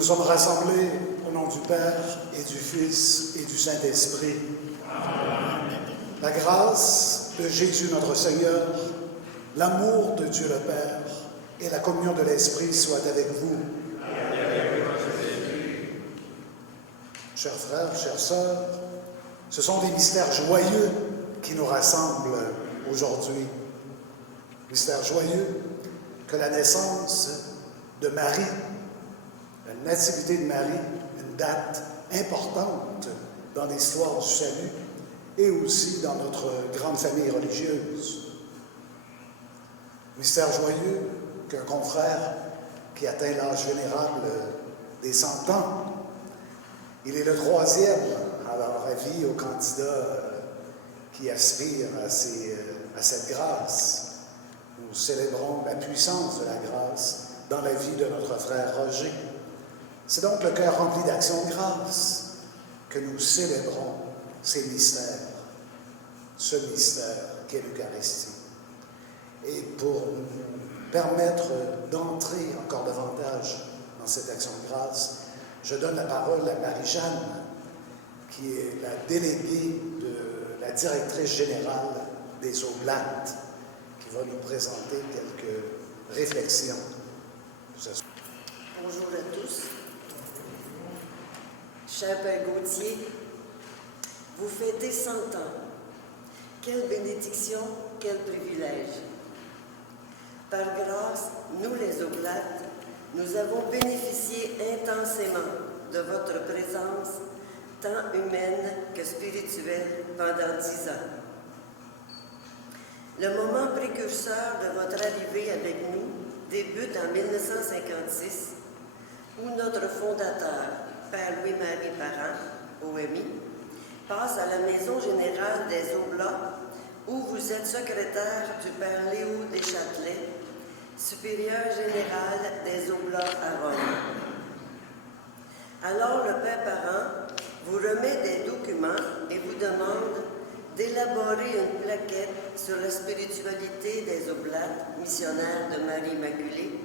Nous sommes rassemblés au nom du Père et du Fils et du Saint-Esprit. La grâce de Jésus notre Seigneur, l'amour de Dieu le Père et la communion de l'Esprit soient avec vous. Chers frères, chères sœurs, ce sont des mystères joyeux qui nous rassemblent aujourd'hui. Mystères joyeux que la naissance de Marie, la nativité de Marie, une date importante dans l'histoire du salut et aussi dans notre grande famille religieuse. Mystère joyeux qu'un confrère qui atteint l'âge vénérable des 100 ans, il est le troisième à leur avis aux candidats qui aspirent à cette grâce. Nous célébrons la puissance de la grâce dans la vie de notre frère Roger. C'est donc le cœur rempli d'action de grâce que nous célébrons ces mystères, ce mystère qu'est l'Eucharistie. Et pour nous permettre d'entrer encore davantage dans cette action de grâce, je donne la parole à Marie-Jeanne, qui est la déléguée de la directrice générale des Oblates, qui va nous présenter quelques réflexions. Bonjour à tous. Cher Père Gauthier, vous fêtez 100 ans. Quelle bénédiction, quel privilège. Par grâce, nous les Oblates, nous avons bénéficié intensément de votre présence, tant humaine que spirituelle, pendant 10 ans. Le moment précurseur de votre arrivée avec nous débute en 1956, où notre fondateur, Père Louis-Marie Parent, OMI, passe à la Maison générale des Oblats, où vous êtes secrétaire du Père Léo Deschâtelet, supérieur général des Oblats à Rome. Alors le Père Parent vous remet des documents et vous demande d'élaborer une plaquette sur la spiritualité des Oblates missionnaires de Marie Immaculée,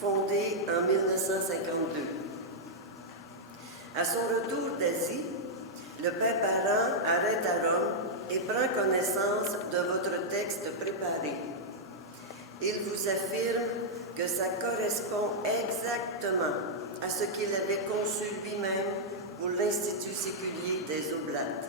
fondée en 1952. À son retour d'Asie, le Père Parent arrête à Rome et prend connaissance de votre texte préparé. Il vous affirme que ça correspond exactement à ce qu'il avait conçu lui-même pour l'Institut séculier des Oblates.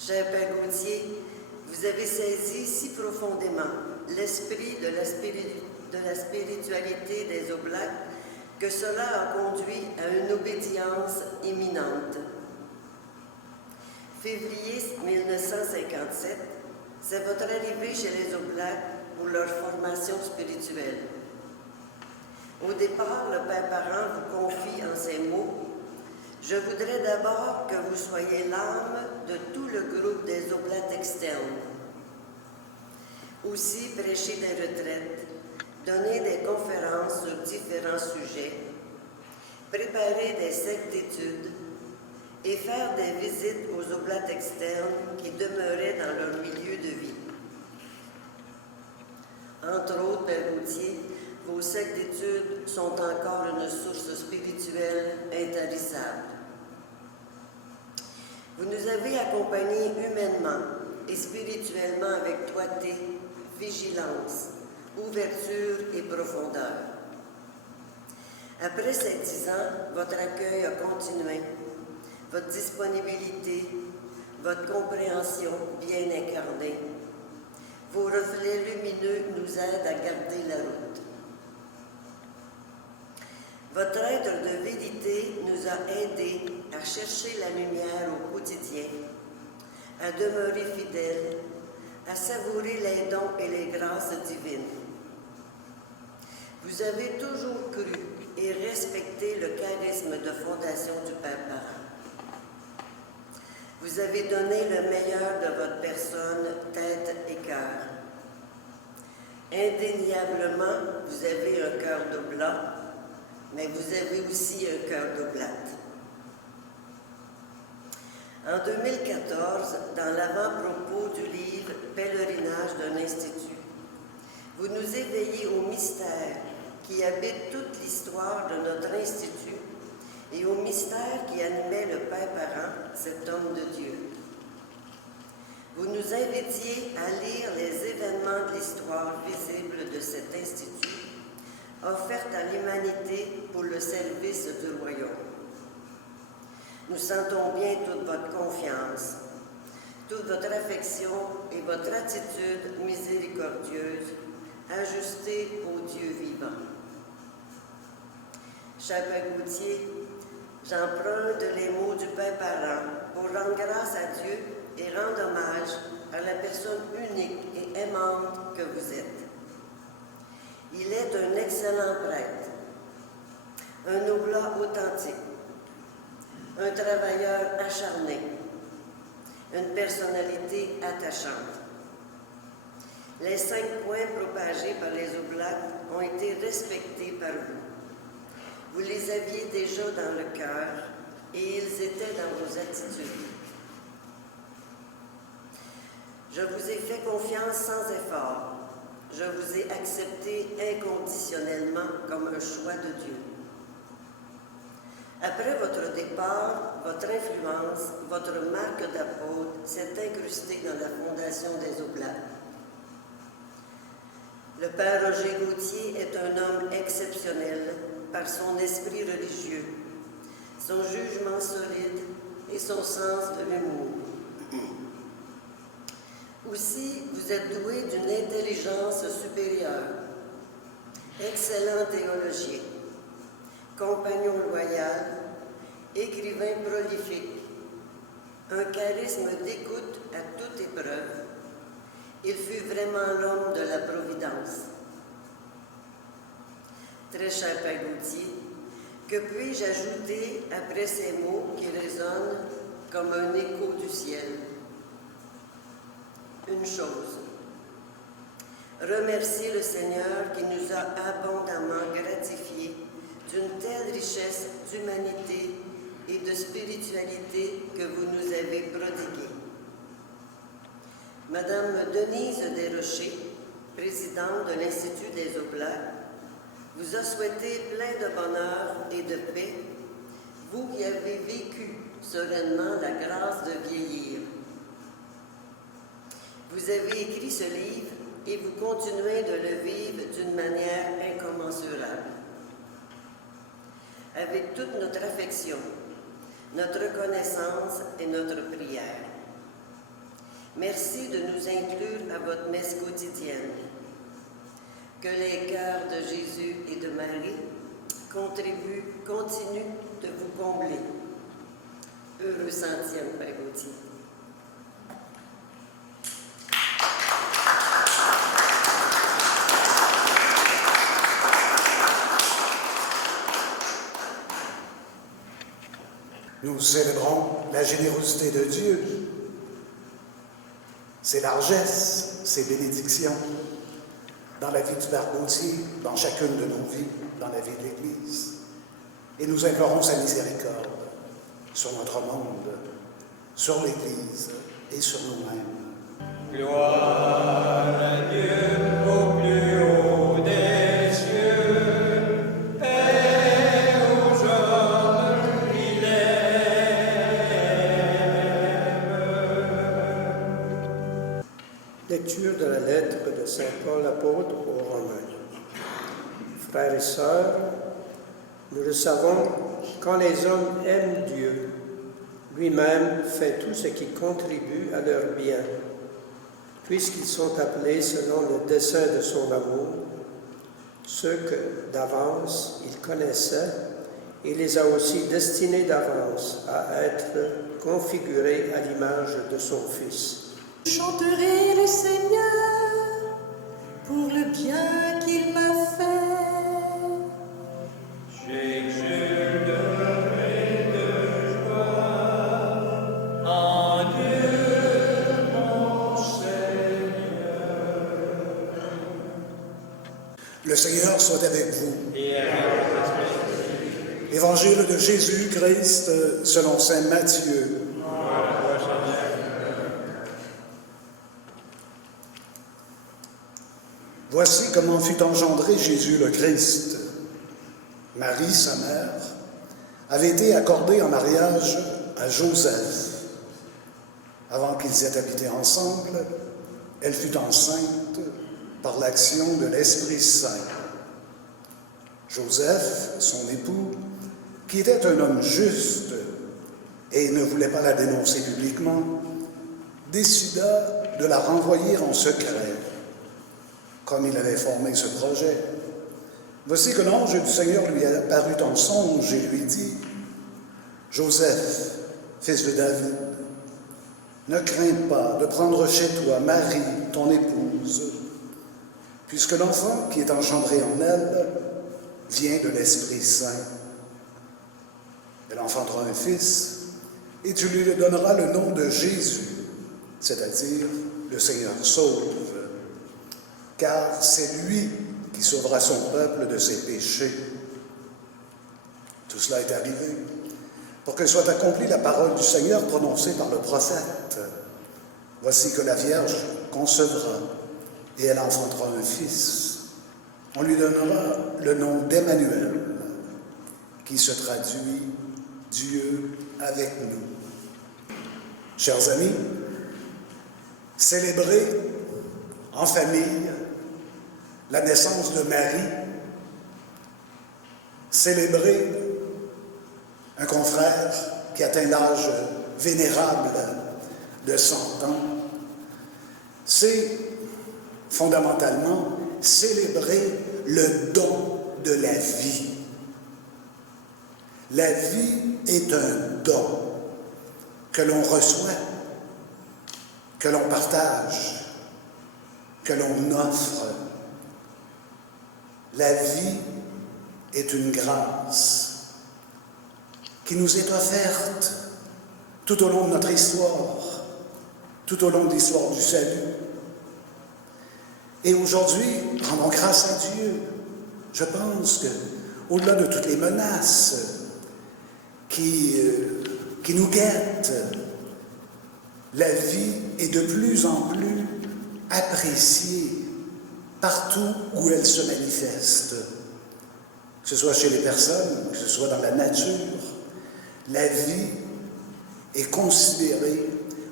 Cher Père Gauthier, vous avez saisi si profondément l'esprit de la spiritualité des Oblates que cela a conduit à une obédience imminente. Février 1957, c'est votre arrivée chez les Oblates pour leur formation spirituelle. Au départ, le Père Parent vous confie en ces mots: « Je voudrais d'abord que vous soyez l'âme de tout le groupe des Oblates externes. Aussi prêcher des retraites, donner des conférences sur différents sujets, préparer des sectes d'études et faire des visites aux Oblates externes qui demeuraient dans leur milieu de vie. Entre autres, Père Gauthier, vos sectes d'études sont encore une source spirituelle intarissable. Vous nous avez accompagnés humainement et spirituellement avec doigté, vigilance, ouverture et profondeur. Après ces 10 ans, votre accueil a continué, votre disponibilité, votre compréhension bien incarnée. Vos reflets lumineux nous aident à garder la route. Votre être de vérité nous a aidés à chercher la lumière au quotidien, à demeurer fidèles, à savourer les dons et les grâces divines. Vous avez toujours cru et respecté le charisme de fondation du Père Parent. Vous avez donné le meilleur de votre personne, tête et cœur. Indéniablement, vous avez un cœur d'oblat, mais vous avez aussi un cœur d'oblate. En 2014, dans l'avant-propos du livre « Pèlerinage d'un institut », vous nous éveillez au mystère qui habite toute l'histoire de notre institut et au mystère qui animait le Père Parent, cet homme de Dieu. Vous nous invitiez à lire les événements de l'histoire visible de cet institut, offerte à l'humanité pour le service du royaume. Nous sentons bien toute votre confiance, toute votre affection et votre attitude miséricordieuse, ajustée au Dieu vivant. Cher Père Gauthier, j'emprunte les mots du Père Parent pour rendre grâce à Dieu et rendre hommage à la personne unique et aimante que vous êtes. Il est un excellent prêtre, un oblat authentique, un travailleur acharné, une personnalité attachante. Les 5 points propagés par les oblates ont été respectés par vous. Vous les aviez déjà dans le cœur et ils étaient dans vos attitudes. Je vous ai fait confiance sans effort. Je vous ai accepté inconditionnellement comme un choix de Dieu. Après votre départ, votre influence, votre marque d'apôtre s'est incrustée dans la fondation des Oblates. Le Père Roger Gauthier est un homme exceptionnel par son esprit religieux, son jugement solide et son sens de l'humour. Aussi, vous êtes doué d'une intelligence supérieure, excellent théologien, compagnon loyal, écrivain prolifique, un charisme d'écoute à toute épreuve. Il fut vraiment l'homme de la providence. Très cher Père Gauthier, que puis-je ajouter après ces mots qui résonnent comme un écho du ciel? Une chose. Remercier le Seigneur qui nous a abondamment gratifiés d'une telle richesse d'humanité et de spiritualité que vous nous avez prodiguée. Madame Denise Desrochers, présidente de l'Institut des Oblates, vous a souhaité plein de bonheur et de paix, vous qui avez vécu sereinement la grâce de vieillir. Vous avez écrit ce livre et vous continuez de le vivre d'une manière incommensurable. Avec toute notre affection, notre reconnaissance et notre prière. Merci de nous inclure à votre messe quotidienne. Que les cœurs de Jésus et de Marie continuent de vous combler. Heureux 100e, Père Gauthier. Nous célébrons la générosité de Dieu, ses largesses, ses bénédictions dans la vie du Père Gauthier, dans chacune de nos vies, dans la vie de l'Église. Et nous implorons sa miséricorde sur notre monde, sur l'Église et sur nous-mêmes. Gloire à Dieu au plus haut des cieux, et aux hommes qu'il aime. Lecture de la lettre de Saint Paul apôtre aux Romains. Frères et sœurs, nous le savons, quand les hommes aiment Dieu, lui-même fait tout ce qui contribue à leur bien, puisqu'ils sont appelés selon le dessein de son amour, ceux que d'avance il connaissait, et les a aussi destinés d'avance à être configurés à l'image de son Fils. Je chanterai le Seigneur pour le bien qu'il m'a fait. J'exulterai de joie en Dieu mon Seigneur. Le Seigneur soit avec vous. Et avec votre esprit. Évangile de Jésus-Christ selon saint Matthieu. Voici comment fut engendré Jésus le Christ. Marie, sa mère, avait été accordée en mariage à Joseph. Avant qu'ils aient habité ensemble, elle fut enceinte par l'action de l'Esprit Saint. Joseph, son époux, qui était un homme juste et ne voulait pas la dénoncer publiquement, décida de la renvoyer en secret. Comme il avait formé ce projet, voici que l'ange du Seigneur lui apparut en songe et lui dit : « Joseph, fils de David, ne crains pas de prendre chez toi Marie, ton épouse, puisque l'enfant qui est engendré en elle vient de l'Esprit Saint. Elle enfantera un fils, et tu lui donneras le nom de Jésus, c'est-à-dire le Seigneur sauve, car c'est lui qui sauvera son peuple de ses péchés. » Tout cela est arrivé pour que soit accomplie la parole du Seigneur prononcée par le prophète. Voici que la Vierge concevra et elle enfantera un fils. On lui donnera le nom d'Emmanuel, qui se traduit Dieu avec nous. Chers amis, célébrer en famille la naissance de Marie, célébrer un confrère qui atteint l'âge vénérable de 100 ans, c'est fondamentalement célébrer le don de la vie. La vie est un don que l'on reçoit, que l'on partage, que l'on offre. La vie est une grâce qui nous est offerte tout au long de notre histoire, tout au long de l'histoire du salut. Et aujourd'hui, rendons grâce à Dieu. Je pense qu'au-delà de toutes les menaces qui nous guettent, la vie est de plus en plus appréciée partout où elle se manifeste. Que ce soit chez les personnes, que ce soit dans la nature, la vie est considérée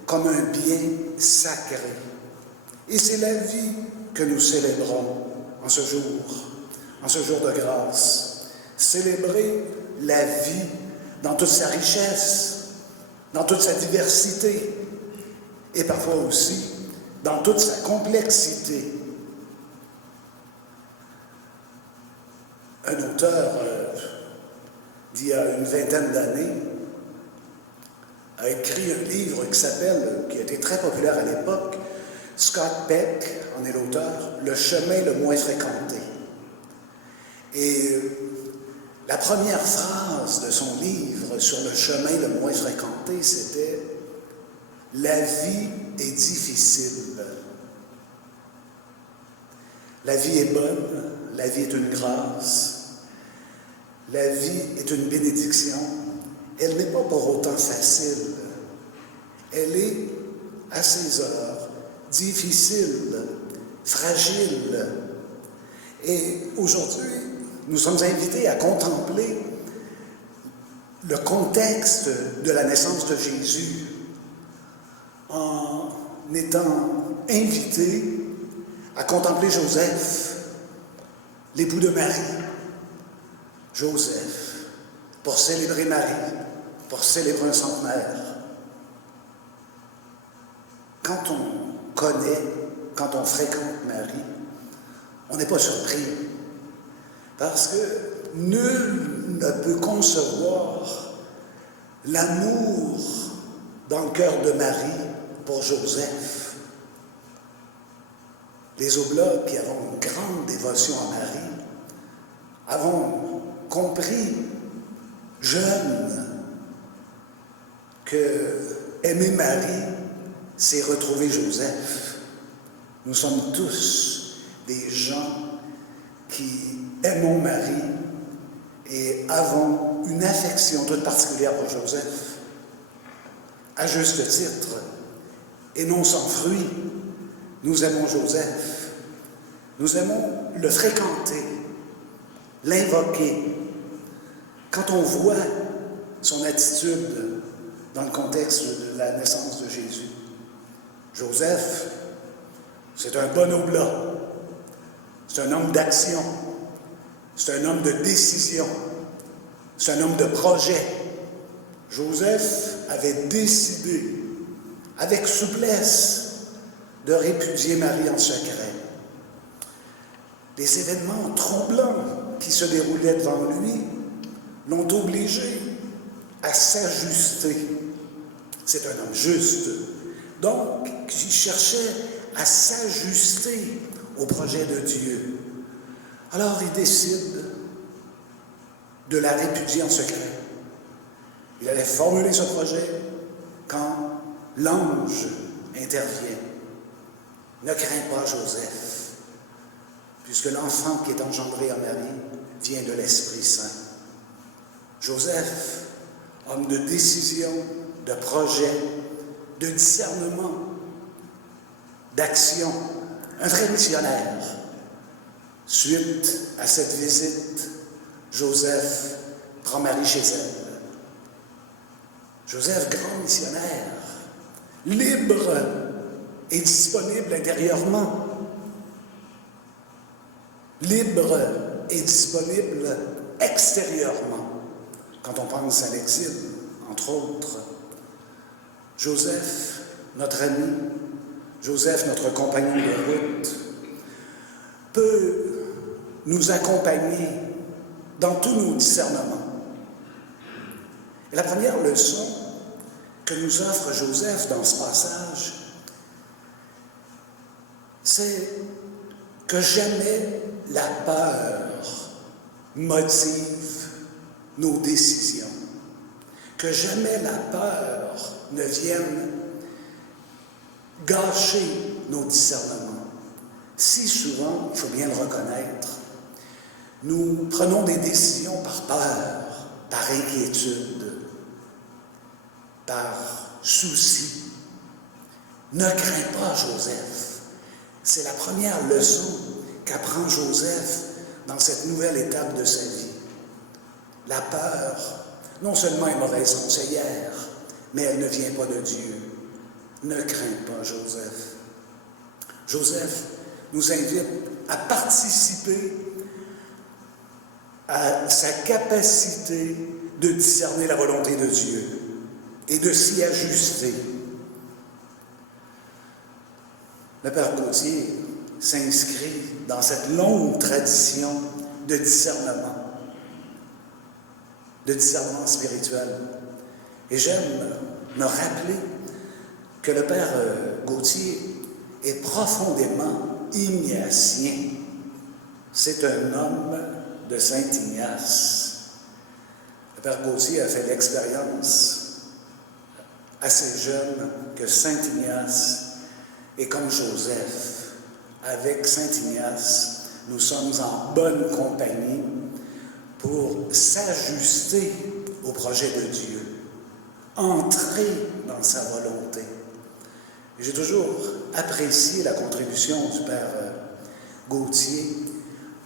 comme un bien sacré. Et c'est la vie que nous célébrons en ce jour de grâce. Célébrer la vie dans toute sa richesse, dans toute sa diversité, et parfois aussi dans toute sa complexité. Un auteur d'il y a une vingtaine d'années a écrit un livre qui a été très populaire à l'époque. Scott Peck en est l'auteur, « Le chemin le moins fréquenté ». Et la première phrase de son livre sur le chemin le moins fréquenté, c'était « La vie est difficile. La vie est bonne, la vie est une grâce, la vie est une bénédiction. Elle n'est pas pour autant facile. Elle est, à ses heures, difficile, fragile. Et aujourd'hui, nous sommes invités à contempler le contexte de la naissance de Jésus en étant invités à contempler Joseph, l'époux de Marie. Joseph, pour célébrer Marie, pour célébrer un centenaire. Quand on connaît, quand on fréquente Marie, on n'est pas surpris. Parce que nul ne peut concevoir l'amour dans le cœur de Marie pour Joseph. Les Oblats, qui avons une grande dévotion à Marie, avons compris, jeunes, que aimer Marie, c'est retrouver Joseph. Nous sommes tous des gens qui aimons Marie et avons une affection toute particulière pour Joseph, à juste titre, et non sans fruit. Nous aimons Joseph. Nous aimons le fréquenter, l'invoquer. Quand on voit son attitude dans le contexte de la naissance de Jésus. Joseph, c'est un bon oblat. C'est un homme d'action. C'est un homme de décision. C'est un homme de projet. Joseph avait décidé, avec souplesse, de répudier Marie en secret. Les événements troublants qui se déroulaient devant lui l'ont obligé à s'ajuster. C'est un homme juste, donc qui cherchait à s'ajuster au projet de Dieu. Alors il décide de la répudier en secret. Il allait formuler ce projet quand l'ange intervient. Ne crains pas, Joseph, puisque l'enfant qui est engendré en Marie vient de l'Esprit Saint. Joseph, homme de décision, de projet, de discernement, d'action, un vrai missionnaire. Suite à cette visite, Joseph prend Marie chez elle. Joseph, grand missionnaire, libre et disponible intérieurement. Libre et disponible extérieurement. Quand on pense à l'exil, entre autres, Joseph, notre ami, Joseph, notre compagnon de route, peut nous accompagner dans tous nos discernements. Et la première leçon que nous offre Joseph dans ce passage, c'est que jamais la peur motive nos décisions, que jamais la peur ne vienne gâcher nos discernements. Si souvent, il faut bien le reconnaître, nous prenons des décisions par peur, par inquiétude, par souci. Ne crains pas, Joseph. C'est la première leçon qu'apprend Joseph dans cette nouvelle étape de sa vie. La peur, non seulement est mauvaise conseillère, mais elle ne vient pas de Dieu. Ne crains pas, Joseph. Joseph nous invite à participer à sa capacité de discerner la volonté de Dieu et de s'y ajuster. Le Père Gauthier s'inscrit dans cette longue tradition de discernement spirituel. Et j'aime me rappeler que le Père Gauthier est profondément ignatien. C'est un homme de Saint-Ignace. Le Père Gauthier a fait l'expérience assez jeune que Saint-Ignace est comme Joseph. Avec Saint-Ignace, nous sommes en bonne compagnie pour s'ajuster au projet de Dieu, entrer dans sa volonté. Et j'ai toujours apprécié la contribution du Père Gauthier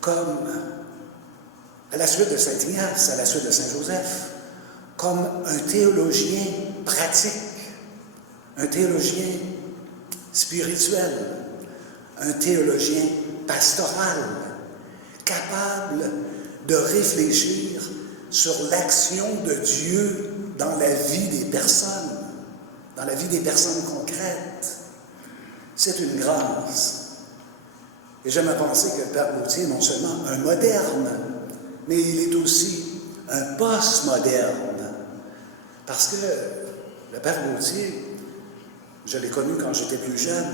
comme, à la suite de Saint-Ignace, à la suite de Saint-Joseph, comme un théologien pratique, un théologien spirituel, un théologien pastoral, capable de réfléchir sur l'action de Dieu dans la vie des personnes concrètes. C'est une grâce. Et j'aime à penser que le Père Gauthier est non seulement un moderne, mais il est aussi un postmoderne. Parce que le Père Gauthier, je l'ai connu quand j'étais plus jeune,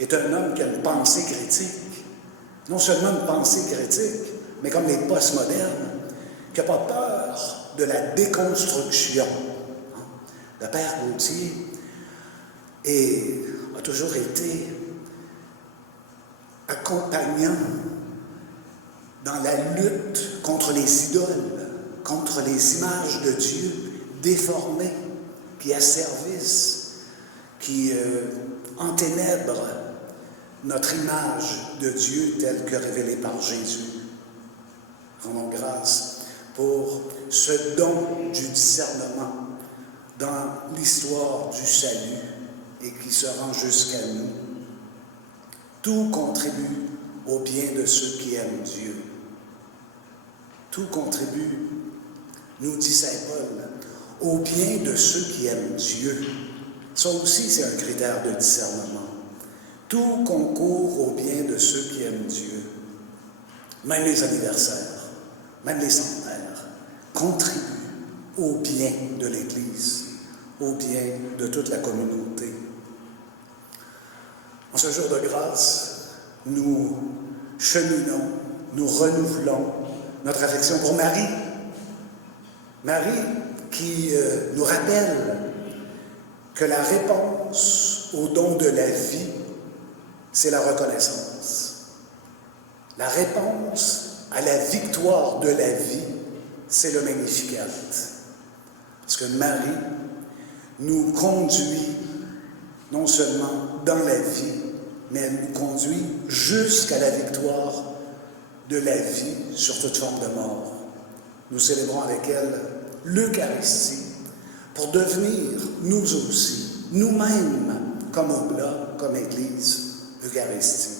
est un homme qui a une pensée critique. Non seulement une pensée critique, mais comme les postmodernes, qui n'a pas peur de la déconstruction. Le Père Gauthier a toujours été accompagnant dans la lutte contre les idoles, contre les images de Dieu déformées, qui asservissent, qui enténèbrent notre image de Dieu telle que révélée par Jésus. Rendons grâce pour ce don du discernement dans l'histoire du salut et qui se rend jusqu'à nous. Tout contribue au bien de ceux qui aiment Dieu. Tout contribue, nous dit Saint Paul, au bien de ceux qui aiment Dieu. Ça aussi, c'est un critère de discernement. Tout concourt au bien de ceux qui aiment Dieu. Même les anniversaires, même les centenaires, contribuent au bien de l'Église, au bien de toute la communauté. En ce jour de grâce, nous cheminons, nous renouvelons notre affection pour Marie. Marie qui nous rappelle que la réponse au don de la vie, c'est la reconnaissance. La réponse à la victoire de la vie, c'est le Magnificat. Parce que Marie nous conduit non seulement dans la vie, mais elle nous conduit jusqu'à la victoire de la vie sur toute forme de mort. Nous célébrons avec elle l'Eucharistie pour devenir, nous aussi, nous-mêmes, comme Oblat, comme Église, Eucharistie.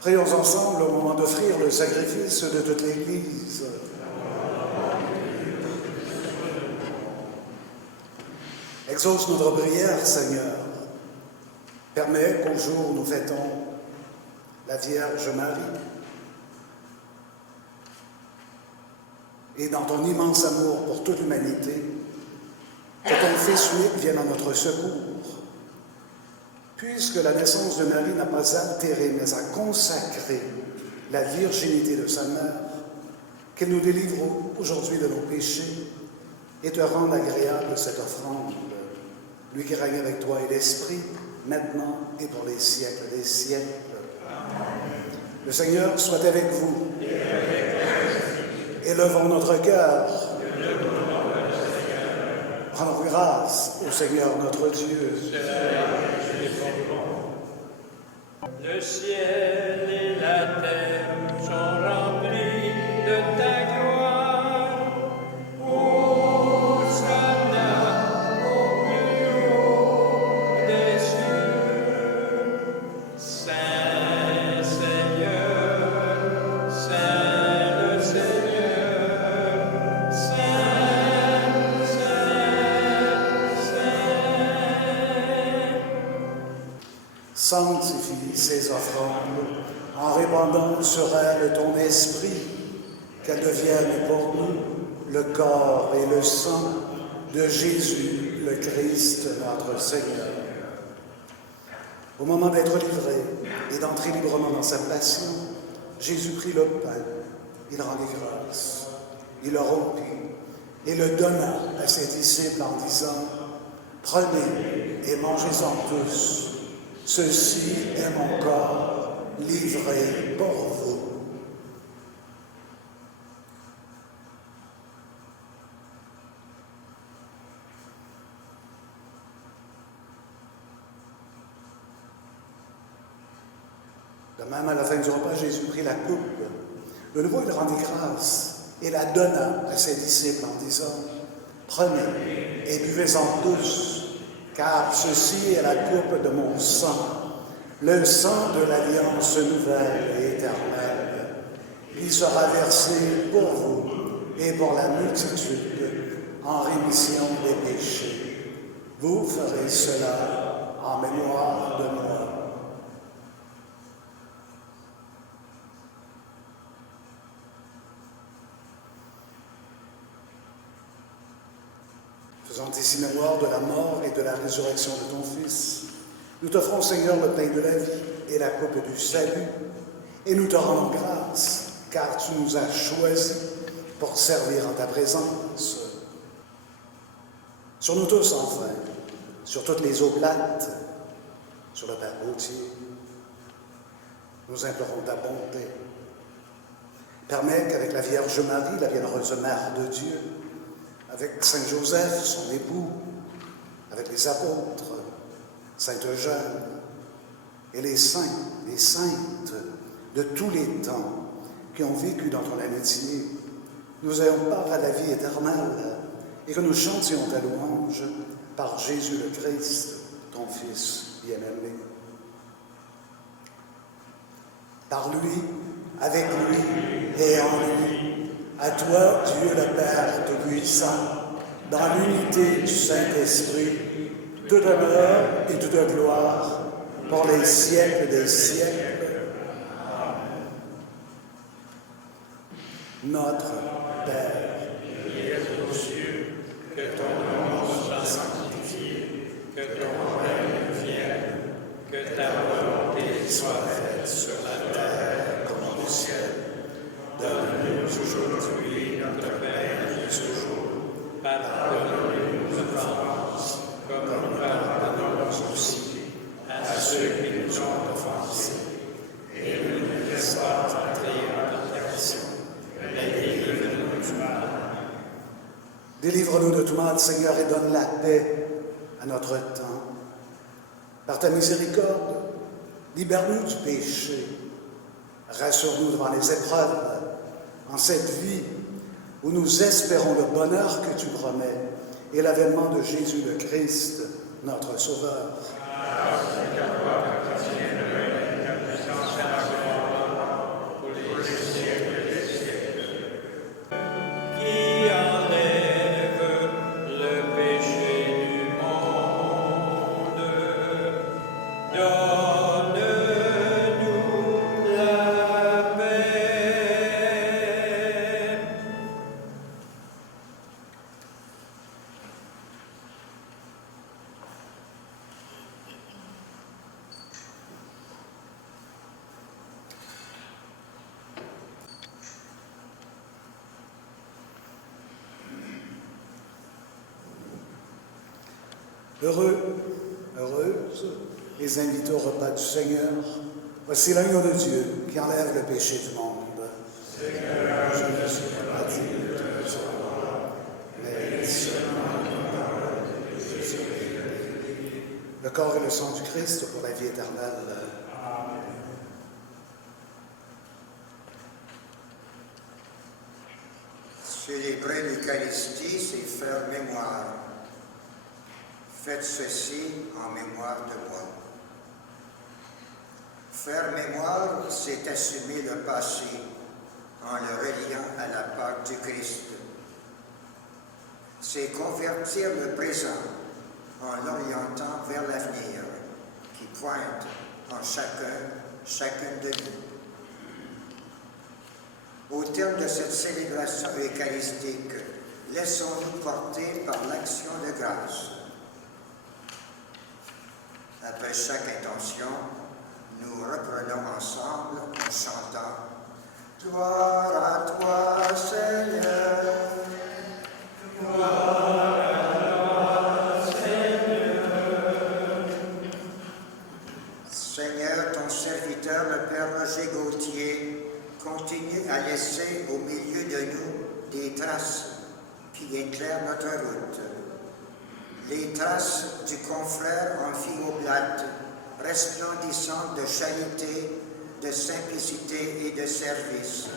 Prions ensemble au moment d'offrir le sacrifice de toute l'Église. Exauce notre prière, Seigneur. Permets qu'au jour où nous fêtons la Vierge Marie, et dans ton immense amour pour toute l'humanité, que ton Fils unique vienne à notre secours. Puisque la naissance de Marie n'a pas altéré, mais a consacré la virginité de sa mère, qu'elle nous délivre aujourd'hui de nos péchés et te rende agréable cette offrande, lui qui règne avec toi et l'Esprit, maintenant et pour les siècles des siècles. Le Seigneur soit avec vous. Élevons notre cœur. Rendons grâce au Seigneur notre Dieu. Le ciel et la terre sont remplis de ta gloire. Hosanna au plus haut des cieux. Saint Seigneur, Saint le Seigneur, Saint, Saint, Saint. Sanctifie ces offrandes en répandant sur elles ton esprit, qu'elles deviennent pour nous le corps et le sang de Jésus, le Christ, notre Seigneur. Au moment d'être livré et d'entrer librement dans sa passion, Jésus prit le pain, il rendit grâce, il le rompit et le donna à ses disciples en disant « Prenez et mangez-en tous. Ceci est mon corps livré pour vous. » De même, à la fin du repas, Jésus prit la coupe. De nouveau, il rendit grâce et la donna à ses disciples en disant « Prenez et buvez-en tous. Car ceci est la coupe de mon sang, le sang de l'alliance nouvelle et éternelle. Il sera versé pour vous et pour la multitude en rémission des péchés. Vous ferez cela en mémoire de moi. » Faisant ici mémoire de la mort et de la résurrection de ton Fils, nous t'offrons, Seigneur, le pain de la vie et la coupe du salut, et nous te rendons grâce grâce, car tu nous as choisis pour servir en ta présence. Sur nous tous, enfin, sur toutes les oblates, sur le Père Gauthier, nous implorons ta bonté. Permets qu'avec la Vierge Marie, la bienheureuse Mère de Dieu, avec Saint Joseph, son époux, avec les apôtres, Saint Eugène, et les saints, les saintes de tous les temps qui ont vécu dans ton amitié, nous ayons part à la vie éternelle et que nous chantions ta louange par Jésus le Christ, ton Fils bien-aimé. Par lui, avec lui et en lui, à toi, Dieu le Père Tout-Puissant, dans l'unité du Saint-Esprit, toute honneur et toute gloire, pour les siècles des siècles. Amen. Notre Père, qui es aux cieux, que ton nom soit sanctifié, que ton règne vienne, que ta volonté soit faite sur la terre comme au ciel. Donne-nous aujourd'hui notre pain de ce jour. Pardonne-nous nos offenses, comme nous pardonnons aussi à ceux qui nous ont offensés. Et ne nous laisse pas entrer en tentation, mais délivre-nous du mal. délivre-nous de tout mal, Seigneur, et donne la paix à notre temps. Par ta miséricorde, libère-nous du péché. Rassure-nous devant les épreuves, en cette vie où nous espérons le bonheur que tu promets et l'avènement de Jésus le Christ, notre Sauveur. Qui enlève le péché du monde, donne-nous la paix. Heureux, heureuses, les invités au repas du Seigneur. Voici l'agneau de Dieu qui enlève le péché du monde. Seigneur, je ne suis pas digne de te recevoir, mais seulement une parole et je serai guéri. Le corps et le sang du Christ pour la vie éternelle. Amen. Célébrer l'Eucharistie, c'est faire mémoire. Faites ceci en mémoire de moi. Faire mémoire, c'est assumer le passé en le reliant à la part du Christ. C'est convertir le présent en l'orientant vers l'avenir qui pointe en chacune de nous. Au terme de cette célébration eucharistique, laissons-nous porter par l'action de grâce. Après chaque intention, nous reprenons ensemble en chantant « Gloire à toi, Seigneur, gloire à toi, Seigneur. » Seigneur, ton serviteur, le Père Roger Gauthier, continue à laisser au milieu de nous des traces qui éclairent notre route. Les traces du confrère Amphioblate, resplendissant de charité, de simplicité et de service.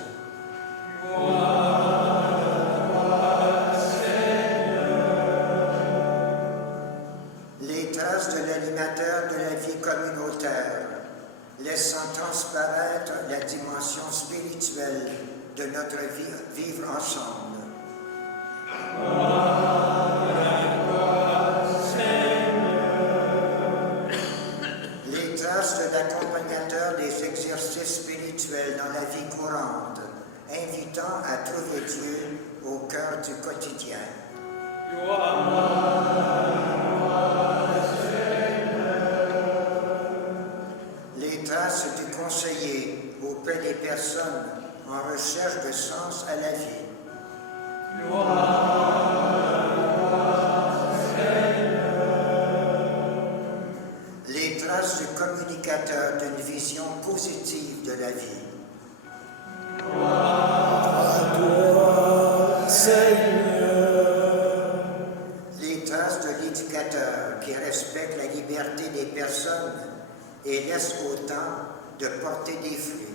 Les traces de l'animateur de la vie communautaire, laissant transparaître la dimension spirituelle de notre vivre ensemble. Les traces de l'accompagnateur des exercices spirituels dans la vie courante, invitant à trouver Dieu au cœur du quotidien. Les traces du conseiller auprès des personnes en recherche de sens à la vie. Les traces du communicateur d'une vision positive de la vie. À toi, Seigneur. Les traces de l'éducateur qui respecte la liberté des personnes et laisse autant de porter des fruits.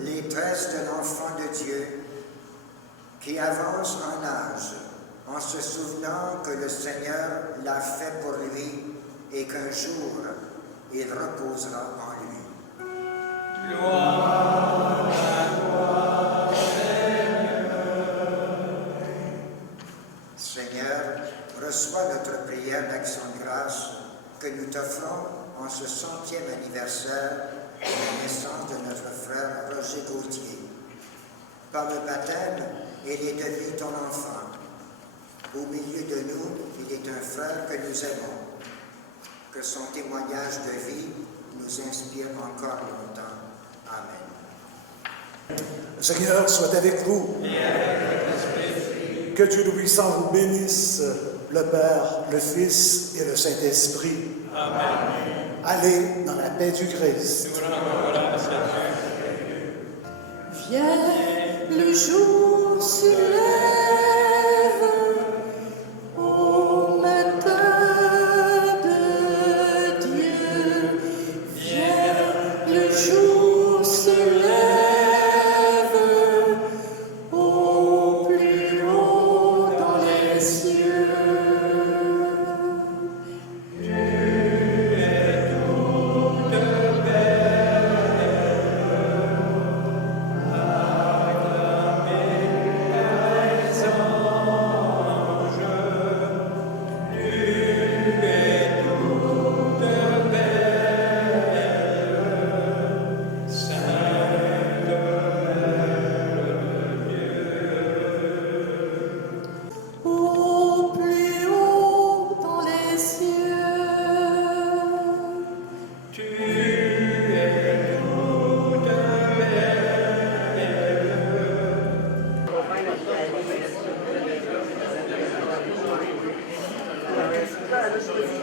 Les traces de l'enfant de Dieu qui avance en âge en se souvenant que le Seigneur l'a fait pour lui et qu'un jour il reposera en lui. Seigneur, reçois notre prière d'action de grâce que nous t'offrons en ce 100e anniversaire de la naissance de notre frère Roger Gauthier. Par le baptême, il est devenu ton enfant. Au milieu de nous, il est un frère que nous aimons. Que son témoignage de vie nous inspire encore longtemps. Amen. Le Seigneur soit avec vous. Que Dieu Tout-Puissant vous bénisse, le Père, le Fils et le Saint-Esprit. Amen. Allez dans la paix du Christ. Nous rendons grâce à Dieu. Viens, le jour se lève, au matin de Dieu. Viens, le jour se lève, au plus haut dans les cieux. Au plus haut dans les cieux.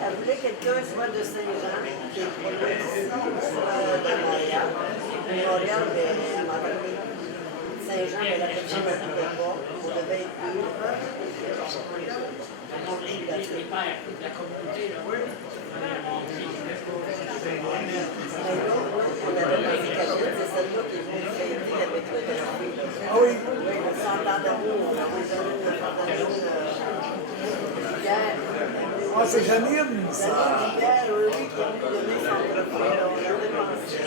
Appelez quelqu'un soit de Saint-Jean, qui est pour le soit de Montréal. Montréal, Saint-Jean, mais la personne ne pouvait pas. On devait être libre. On avait pensé qu'elle c'est celle-là qui est venue fêter avec le drapeau. Ah oui. Oui, le centenaire d'amour, on a donné le pantalon hier. Ah, c'est Janine, ça. Hier, oui, qui est venu donner son trophée, là, on avait pensé.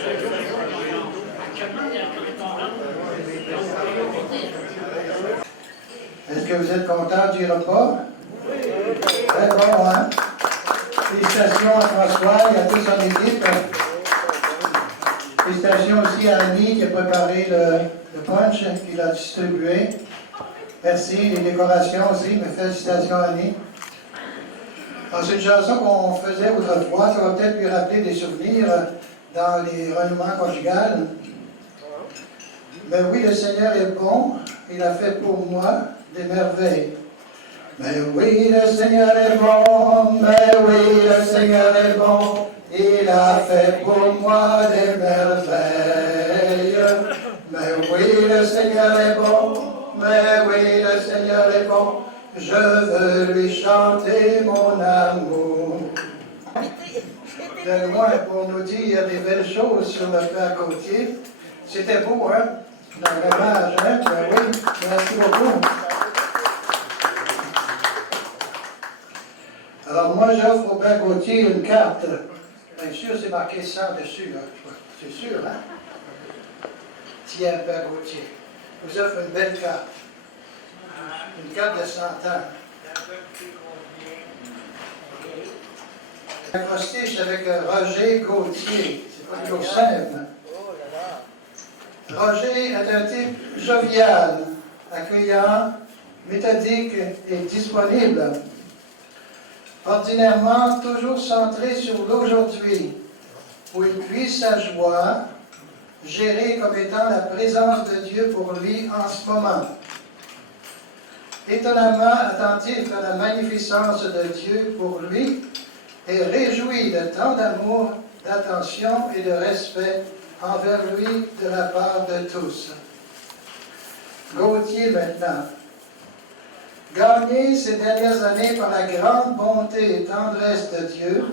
Est-ce que vous êtes content du repas? Oui. Très bon, hein? Félicitations à François et à toute son équipe. Félicitations aussi à Annie qui a préparé le punch qu'il a distribué. Merci, les décorations aussi, mais félicitations à Annie. Alors, c'est une chanson qu'on faisait autrefois, ça va peut-être lui rappeler des souvenirs dans les renouements conjugales. Mais oui, le Seigneur est bon, il a fait pour moi des merveilles. Mais oui, le Seigneur est bon, mais oui, le Seigneur est bon, il a fait pour moi des merveilles. Mais oui, le Seigneur est bon, mais oui, le Seigneur est bon, je veux lui chanter mon amour. De loin pour nous dire des belles choses sur le Père Gauthier. C'était beau, hein? Dans l'image, hein? Ben oui, merci beaucoup. Alors moi, j'offre au Père Gauthier une carte. Bien sûr, c'est marqué 100 dessus, hein? C'est sûr, hein? Tiens, Père Gauthier, je vous offre une belle carte. Une carte de 100 ans. Acrostiche avec Roger Gauthier. C'est pas toujours simple. Roger est un type jovial, accueillant, méthodique et disponible. ordinairement toujours centré sur l'aujourd'hui, où il puise sa joie, gérée comme étant la présence de Dieu pour lui en ce moment. Étonnamment attentif à la magnificence de Dieu pour lui et réjoui de tant d'amour, d'attention et de respect envers lui de la part de tous. Gauthier maintenant. Gagné ces dernières années par la grande bonté et tendresse de Dieu,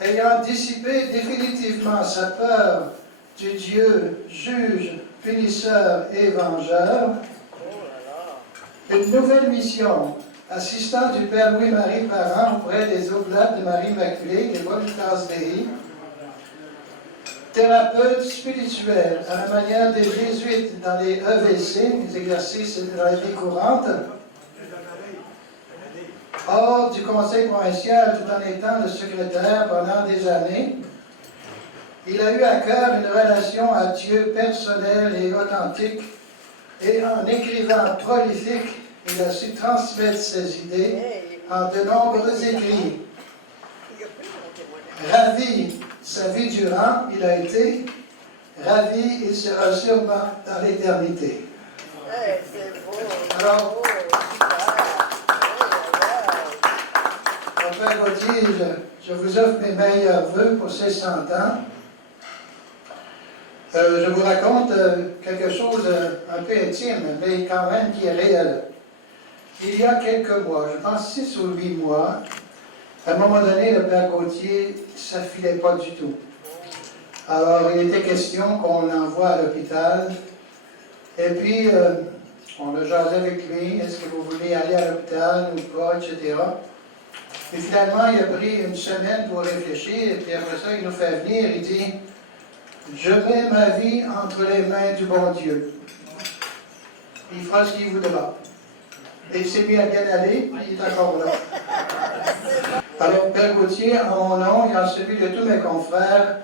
ayant dissipé définitivement sa peur du Dieu juge, punisseur et vengeur, une nouvelle mission, assistant du Père Louis-Marie Parent auprès des Oblates de Marie Immaculée, des Voluntas Dei, thérapeute spirituel à la manière des jésuites dans les EVC, les exercices de la vie courante, hors du conseil provincial tout en étant le secrétaire pendant des années. Il a eu à cœur une relation à Dieu personnelle et authentique, et en écrivant prolifique, il a su transmettre ses idées en de nombreux écrits. Ravi sa vie durant, il a été ravi, il sera sûrement dans l'éternité. Alors, mon Père Gauthier, je vous offre mes meilleurs vœux pour ces 100 ans. Je vous raconte quelque chose un peu intime, mais quand même qui est réel. Il y a quelques mois, je pense 6 ou 8 mois, à un moment donné, le Père Gauthier, ça ne filait pas du tout. Alors, il était question qu'on l'envoie à l'hôpital. Et puis, on a jasé avec lui, est-ce que vous voulez aller à l'hôpital ou pas, etc. Et finalement, il a pris une semaine pour réfléchir, et puis après ça, il nous fait venir, il dit, je mets ma vie entre les mains du bon Dieu. Il fera ce qu'il voudra. Et il s'est mis à bien aller, il est encore là. Alors, Père Gauthier, en mon nom et en celui de tous mes confrères,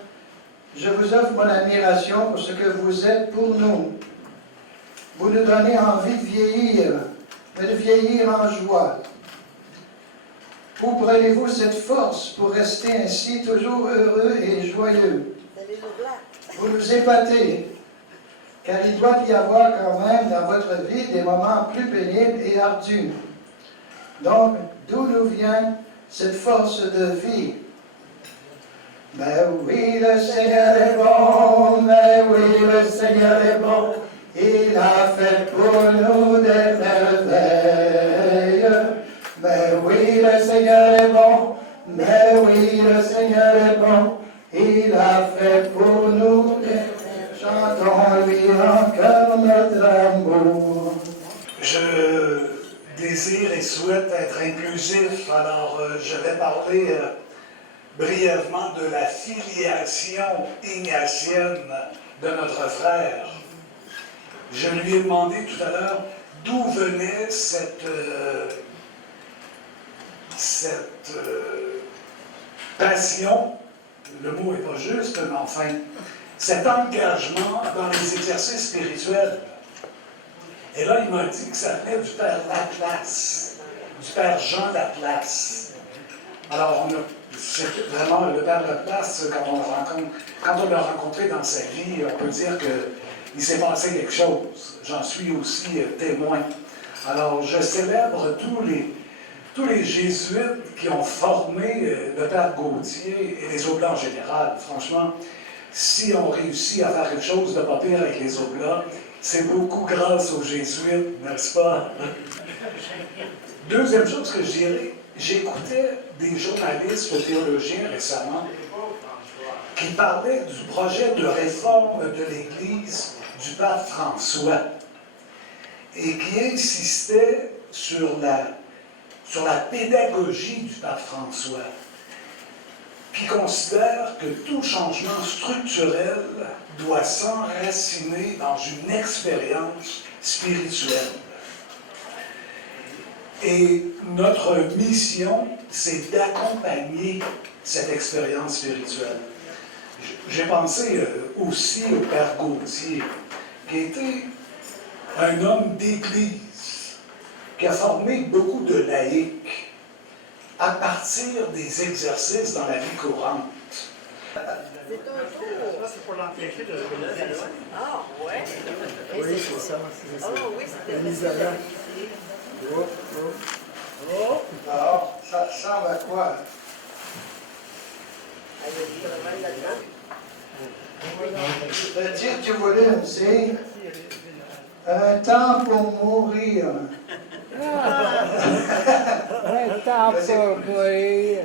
je vous offre mon admiration pour ce que vous êtes pour nous. Vous nous donnez envie de vieillir, mais de vieillir en joie. Où prenez-vous cette force pour rester ainsi toujours heureux et joyeux? Vous nous épatez, car il doit y avoir quand même dans votre vie des moments plus pénibles et ardus. Donc, d'où nous vient cette force de vie? Mais oui, le Seigneur est bon, mais oui, le Seigneur est bon, il a fait pour nous des merveilles. Mais oui, le Seigneur est bon, mais oui, le Seigneur est bon, il a fait pour nous des merveilles. Chantons-lui encore notre amour. Je désire et souhaite être inclusif, alors je vais parler brièvement de la filiation ignatienne de notre frère. Je lui ai demandé tout à l'heure d'où venait cette passion, le mot n'est pas juste, mais enfin, cet engagement dans les exercices spirituels. Et là, il m'a dit que ça venait du Père Laplace, du Père Jean Laplace. Alors, c'est vraiment le Père Laplace, quand on l'a rencontré dans sa vie, on peut dire qu'il s'est passé quelque chose. J'en suis aussi témoin. Alors, je célèbre tous les jésuites qui ont formé le Père Gauthier et les Oblats en général. Franchement, si on réussit à faire quelque chose de pas pire avec les Oblats, c'est beaucoup grâce aux jésuites, n'est-ce pas? Deuxième chose que je dirais, j'écoutais des journalistes théologiens récemment qui parlaient du projet de réforme de l'Église du pape François et qui insistaient sur la pédagogie du pape François, qui considère que tout changement structurel doit s'enraciner dans une expérience spirituelle. Et notre mission, c'est d'accompagner cette expérience spirituelle. J'ai pensé aussi au Père Gauthier, qui était un homme d'église, qui a formé beaucoup de laïcs. à partir des exercices dans la vie courante. C'est un tour. C'est pour l'empêcher de se regarder. Ah, ouais. Oui, c'est ça. Ah, oui, c'était Elisabeth. Alors, ça ressemble à quoi? Le titre du volume, c'est Un temps pour mourir. Un temps pour mourir.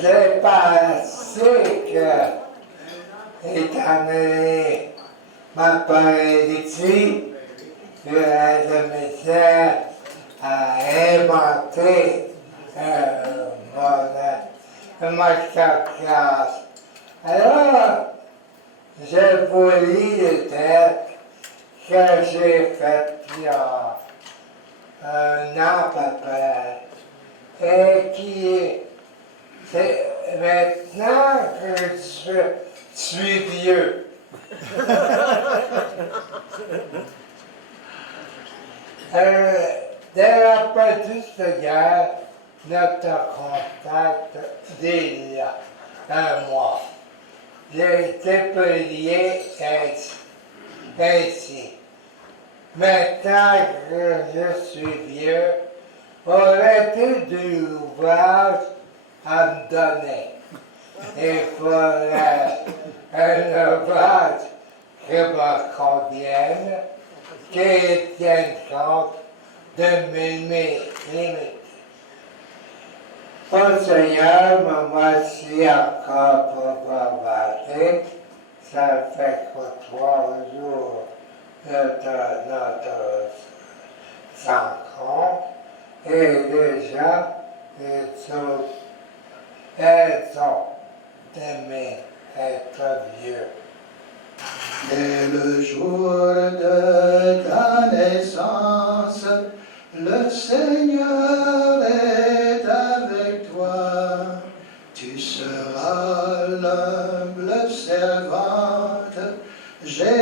J'ai pensé que, étant donné ma paralysie, que le médecin a inventé mon masterclass. Alors, j'ai voulu le texte que j'ai fait il y a un an à peu près, et qui c'est maintenant que je suis vieux. Dès la petite guerre, notre contact d'il y a un mois. J'ai été prié ainsi. Maintenant que je suis vieux, aurais-tu de l'ouvrage à me donner? Il faudrait un ouvrage qui me convienne, qui tienne compte de mes limites. Au Seigneur, me voici encore pour m'avancer. Ça fait que 3 jours notre rencontre. Et déjà, elles sont aimées être vieux. Dès le jour de ta naissance, le Seigneur est avec toi. Tu seras l'humble servante. J'ai